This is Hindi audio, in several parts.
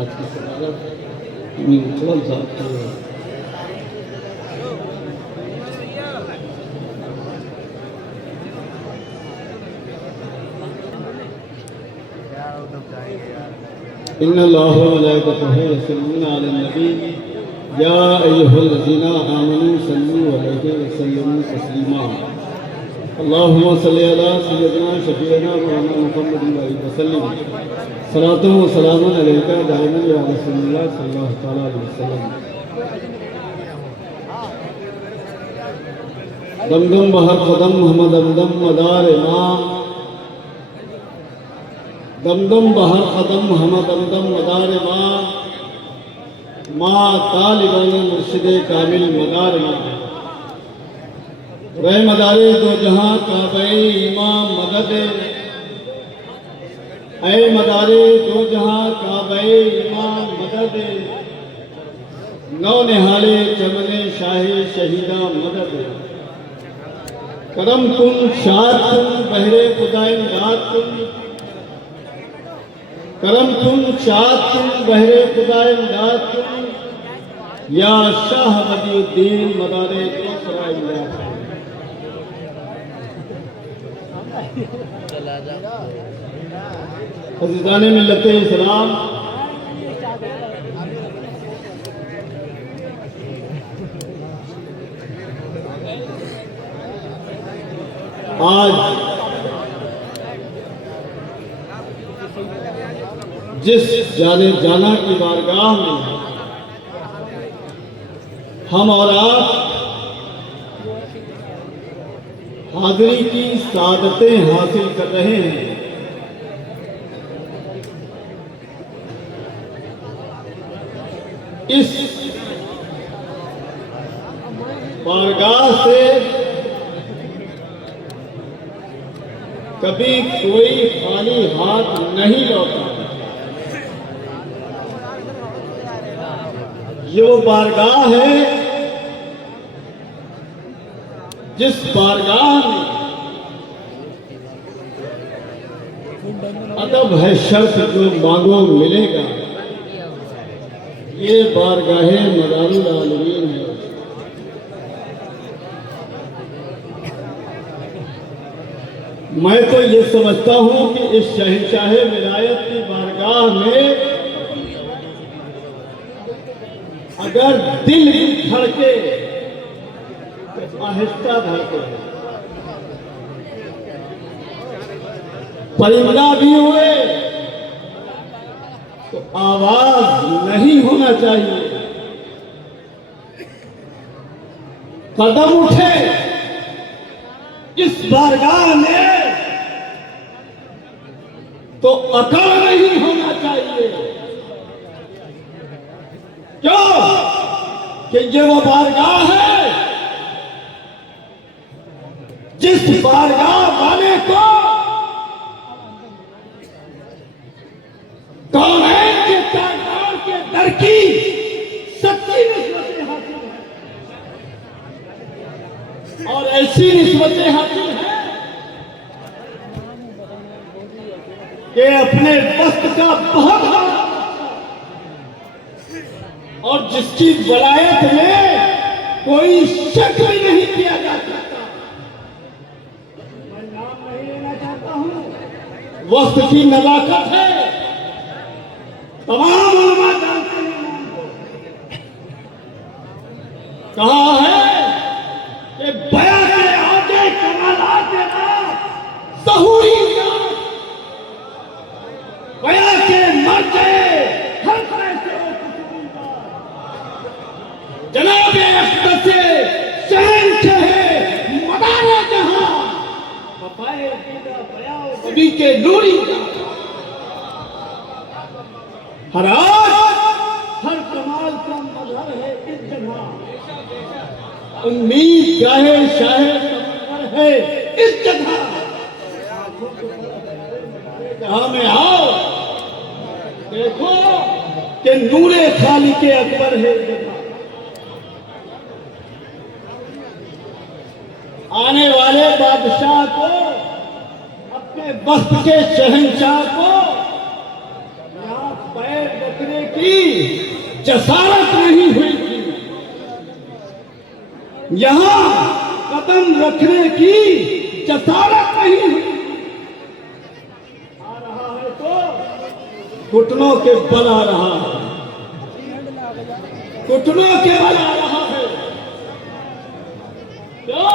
आज की सदारत म्यूचुअल साहब इन्नल्लाह व मलाइकतहु यसल्लूना अलन नबी या अय्युहल्लज़ीना आमनू सल्लू अलैहि व सल्लिमू तस्लीमा अल्लाहुम्मा सल्लि अला सय्यिदिना शफीअना मौलाना मुहम्मद व सल्लिम सलातु व सलामुन अलैका दाइमन या रसूलुल्लाह सल्लल्लाहु तआला अलैहि वसल्लम। दमदम बहर कदम मोहम्मद दमदम मदार माँ दमदम बहर कदम मोहम्मद दमदम मदार माँ तालिबान मुर्शिद कामिल मदार माँ रे मदारे दो जहाँ काबे इमाम मदद ऐ मदारे दो जहाँ काबे इमाम मदद नौ निहाले चमने शाही शहीदा मदद करम कुन शाद कुन बहरे खुदाइन रात कुन करम कुन शाद कुन बहरे खुदाइन रात कुन या शाह बदियुद्दीन मदारे दूसरा अज़ीज़ाने मिल्लते इस्लाम, आज जिस जाने जाना की बारगाह में हम और आप हाज़िरी की सादतें हासिल कर रहे हैं, इस बारगाह से कभी कोई खाली हाथ नहीं लौटा। ये वो बारगाह है जिस बारगाह में अदब है शर्त जो मांगो मिलेगा, ये बारगाहे मदारुल आलमीन है। मैं तो ये समझता हूं कि इस शहंशाहे विलायत की बारगाह में अगर दिल भी धड़के तो आहिस्ता धड़के, परिंदा भी हुए तो आवाज नहीं होना चाहिए, कदम उठे इस बारगाह में तो अकड़ नहीं होना चाहिए। क्यों? कि ये वो बारगाह है जिस बारगाह वाले को कौनैन के ताजदार के दर की सच्ची निस्बतें हासिल है, और ऐसी निस्बतें हासिल है कि अपने वक्त का बहुत बड़ा और जिसकी वलायत में कोई शक भी नहीं किया जा सकता। मैं नाम नहीं लेना चाहता हूं, वक्त की नजाकत है, तमाम उलमा जानते हैं नाम को। कहा है कि बयान के आगे कमालात सहूरी बया के मर गए हर पैसे जनाब अख्तर से शहंशाह मदारे जहां वफाए दीदा बया नबी के नूरी हर हर कमाल का मजहर है इस जगह, उम्मीद गाहे शाहे सफर है इस जगह। जहां में आओ देखो कि नूरे खाली के अकबर है जगह। आने वाले बादशाह को, अपने वक्त के शहंशाह को यहाँ पैर रखने की की जसारत नहीं हुई थी, यहां कदम रखने की जसारत नहीं हुई। आ रहा है तो घुटनों के बल आ रहा है, घुटनों के बल आ रहा है। क्यों?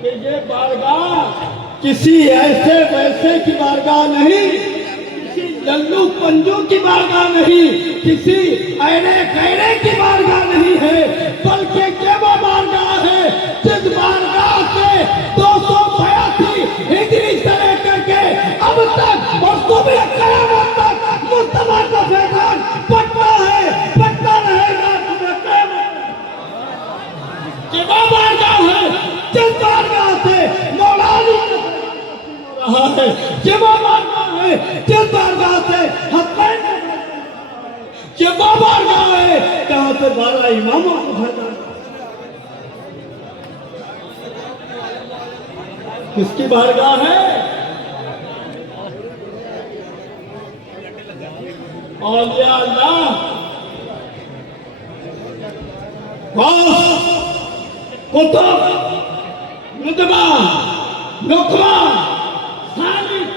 कि ये बारगाह किसी ऐसे वैसे की बारगाह नहीं, किसी लल्लू पंजू की बारगाह नहीं, किसी ऐरे खैरे की बारगाह नहीं है, बल्कि ये वो बारगाह है जिस बारगाह से 282 हिजरी से लेकर के अब तक और सुबह क़यामत तक मुस्तफा का फैज़ान पटना है, पटना रहेगा सुबह क़यामत। ये वो बारगाह है जिस बारगाह से मौला अली रहा है, ये वो बारगाह है जिस बारगाह से हसनैन, ये वो बारगाह है जहां से 12 इमामों को भेजा। किसकी बारगाह है? औलिया अल्लाह, कुतुब, मुजमा, नुकमा, सालिक,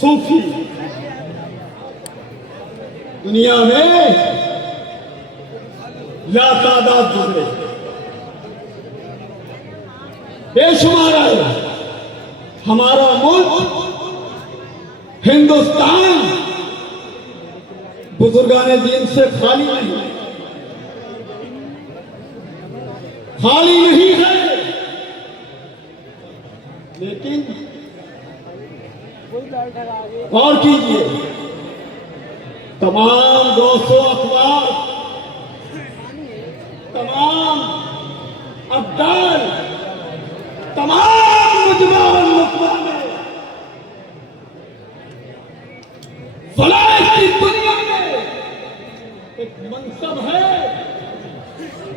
सूफी। दुनिया में लातादाद गुजरे, बेशुमार है। हमारा मुल्क हिंदुस्तान बुजुर्गाने दीन से खाली नहीं, खाली नहीं है। लेकिन और कीजिए, तमाम 200 अखबार, तमाम अब्दाल, तमाम मुजमा और मुकमा में फलाह की दुनिया में एक मनसब है,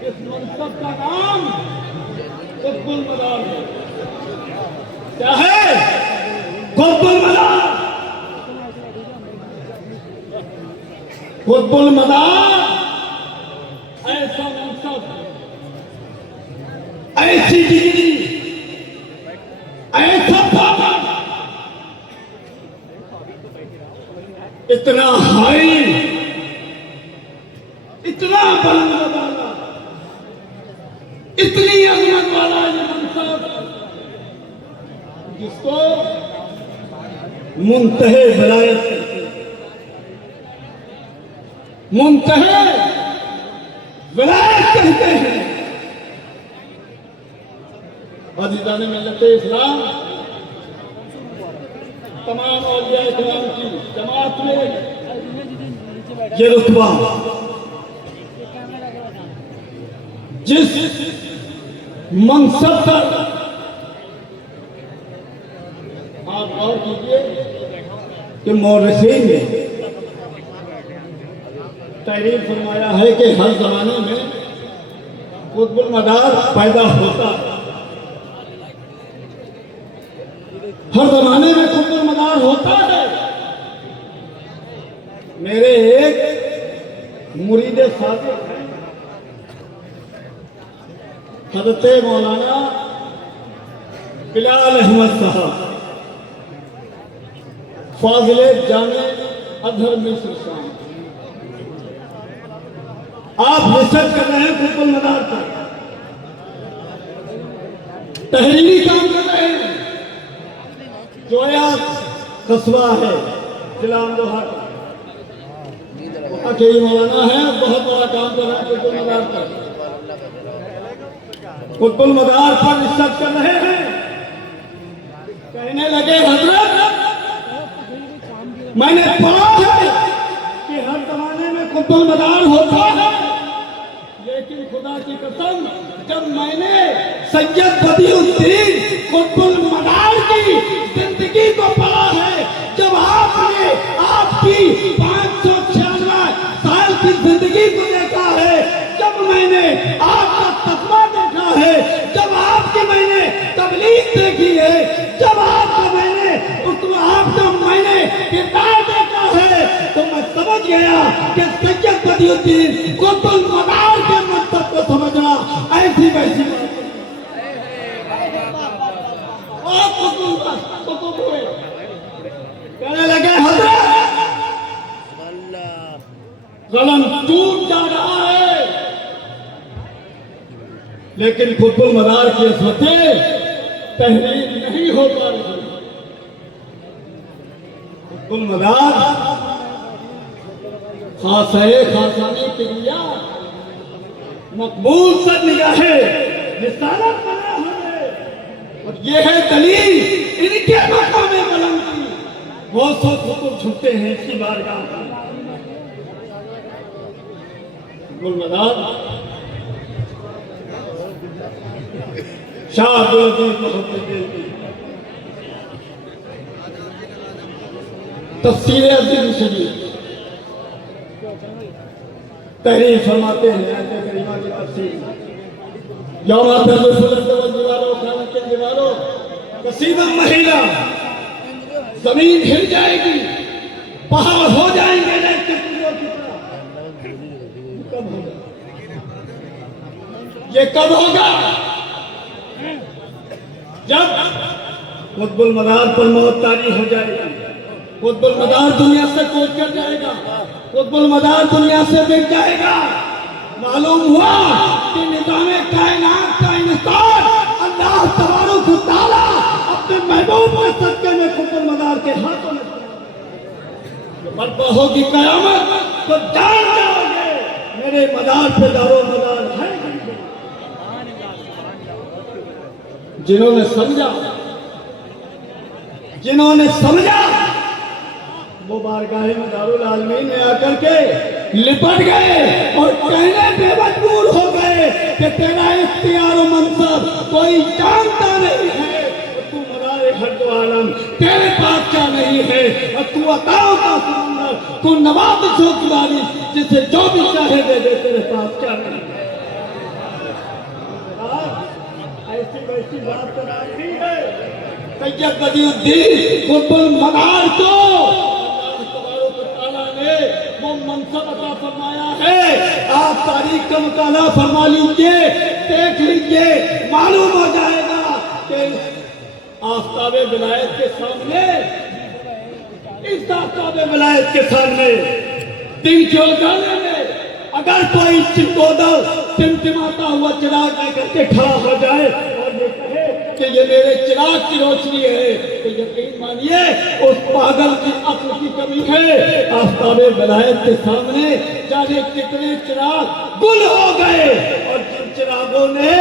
इस मनसब का नाम कुतुबुल मदार है। क्या है? कुतुबुल मदार। कुतुबुल मदार ऐसा मनसब, ऐसी डिग्री, ऐसा पावर, इतना हाई, इतना बुलंद वाला, इतनी अजमत वाला ये मनसब, जिसको मुंतहे विलायत, मुंतहे विलायत कहते हैं। अज़ीज़ाने मिल्लते इस्लाम, तमाम औलिया इस्लाम की जमात में ये रुतबा, जिस मनसब पर आप गौर कीजिए कि मौरसीन ने तहरीर फरमाया है कि हर जमाने में कुतुबुल मदार पैदा होता है, हर जमाने में कुतुबुल मदार होता है। मेरे एक मुरीद सादिक हैं, हज़रत मौलाना बिलाल अहमद साहब, फाज़िले जामे अज़हर मिस्र शाम। आप रिसर्च कर रहे हैं कुतुबुल मदार पर, तहरीरी काम कर रहे हैं। जोया कस्बा है जिला अमरोहा का, वहाँ के ही मौलाना है, बहुत बड़ा काम कर रहे हैं कुतुबुल मदार पर। कुतुबुल मदार पर रिसर्च कर रहे हैं। कहने लगे हजरत, मैंने पढ़ा है कि हर जमाने में कुतुबुल मदार होता है, लेकिन खुदा की कसम जब मैंने सैयद बदियुद्दीन कुतुबुल मदार की जिंदगी को पढ़ा है, जब आपने आपकी 596 साल की जिंदगी को देखा है, जब मैंने आपका तस्मा देखा है, जब आपकी मैंने तबलीग देखी है, जब आपका मैंने किरदार देखा है, तो मैं समझ गया कि सैयद बदियुद्दीन कुतुब मदार के मतलब को समझना ऐसी वैसी कहने लगे हजरत कलम टूट जा रहा है, लेकिन कुतुब मदार की असरतें तहरीर नहीं हो पा रही। कुतुब मदार खासानी क्रिया मकबूल सद निगाहे रिसालत बना है, और ये है दलील इनके मकाम कलम की। बहुत सौ कुतुब छुपते हैं इसकी बारगाह में। कुतुब मदार शाह अब्दुल अजीज मोहम्मद तफसीर अजीज शरीफ तहरीर फरमाते हैं आयत करीमा की तफसीर। यौमा तज़ुल्लु दीवारों खाना के दीवारों कसीदा महीना जमीन हिल जाएगी, पहाड़ हो जाएंगे, कब होगा? ये कब होगा? जब कुतुबुल मदार पर मौत तारी हो जाएगी, कुतुबुल मदार दुनिया से कूच कर जाएगा, कुतुबुल मदार दुनिया से बिक जाएगा। मालूम हुआ कि निज़ाम कायनात का इंसान अल्लाह तबारक व तआला अपने महबूब के सदक़े में कुतुबुल मदार के हाथों में बर्पा होगी कयामत, तो जान जाओगे मेरे मदार पे दारो मदार है। जिन्होंने समझा वो बारगाह में दारुल आलमीन में आकर के लिपट गए और कहने पे मजबूर हो गए कि तेरा इख्तियार और मंसब कोई जानता नहीं है, और तू मदार हर दो आलम तेरे पास क्या नहीं है, और तू अताओं का समंदर, तू नवाज़िशों की बारिश, जिसे जो भी चाहे दे दे, तेरे पास क्या नहीं है। ऐसी वैसी बात तो नहीं है। सैयद बदियुद्दीन कुतुबुल मदार को वो मनसब अता फरमाया है। आप तारीख का मुताला फरमा लीजिए, देख लीजिए, मालूम हो जाएगा कि आफ़ताबे विलायत के सामने, इस आफ़ताबे विलायत के सामने दिन के उजाले में अगर कोई टिमटिमाता हुआ चिराग लेकर के खड़ा हो जाए और ये कहे कि ये मेरे चिराग की रोशनी है, तो यकीन मानिए उस पागल की अक्ल की कमी है। आफ़ताबे विलायत के सामने जाने कितने चिराग गुल हो गए, और जिन चिरागों ने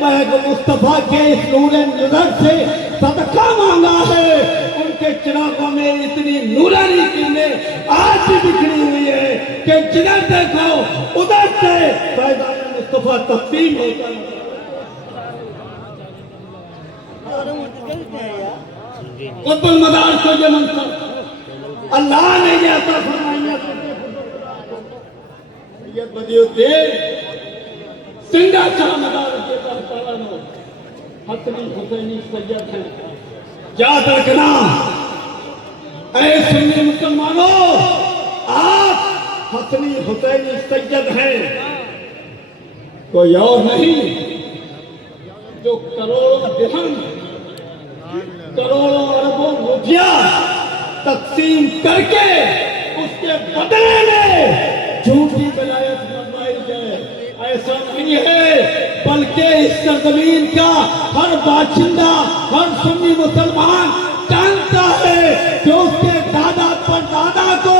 महबूब मुस्तफा के इस नूरे नज़र से सदका मांगा है, उनके चिरागों में इतनी नूरानी किरणें आज भी बिखरी हुई है कि जिधर देखो उधर से फैज़ान मुस्तफा तक़सीम होता है। कुतुबुल मदार को ये मंसब अल्लाह ने ये अता फरमाया। सैयद बदियुद्दीन जिंदा शाह मदार के तहत हसनी हुसैनी सैयद हैं। याद रखना ऐ सुन्नी मुसलमानों, आप हसनी हुसैनी सैयद हैं, कोई और नहीं। जो करोड़ों दिरहम, करोड़ों अरबों रुपया तकसीम करके उसके बदले में झूठी विलायत बनवाई जाए, ऐसा नहीं है। बल्कि इस सरजमीन का हर बाशिंदा, हर सुन्नी मुसलमान जानता है कि उसके दादा पर दादा को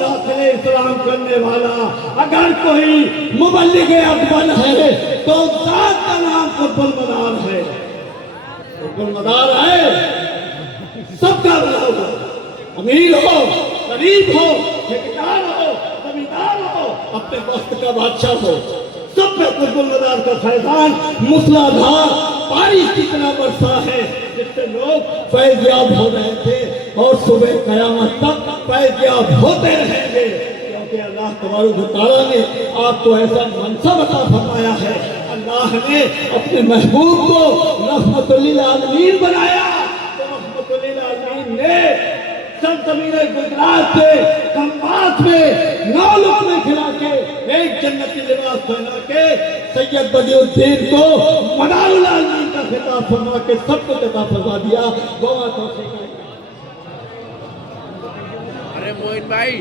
दाखिले इस्लाम करने वाला अगर कोई मुबल्लिग अकबर है तो जात का नाम कुतुबुल मदार है। कुतुबुल मदार है सबका भला हो, अमीर हो, गरीब हो, ठेकेदार हो, जमींदार हो, अपने वक्त का बादशाह हो, सब पे कुतुबुल मदार का फैजान मूसलाधार बारिश की तरह बरसा है, जिससे लोग फैज़याब हो रहे थे और सुबह कयामत तक फैज़याब होते रहेंगे, क्योंकि अल्लाह तबारक व तआला ने आपको ऐसा मनसब अता फरमाया है। अल्लाह ने अपने महबूब को रहमतुल लिल आलमीन बनाया, तो रहमतुल लिल आलमीन ने सब सरजमीन गुजरात के खम्बात में 9 लुक़्मे खिला के एक जन्नती लिबास पहना के सैयद बदिउद्दीन को मनाउल्लाह नाम का खिताब फरमा के सबको अता फरमा दिया। दुआ तौफीक। अरे मोहित भाई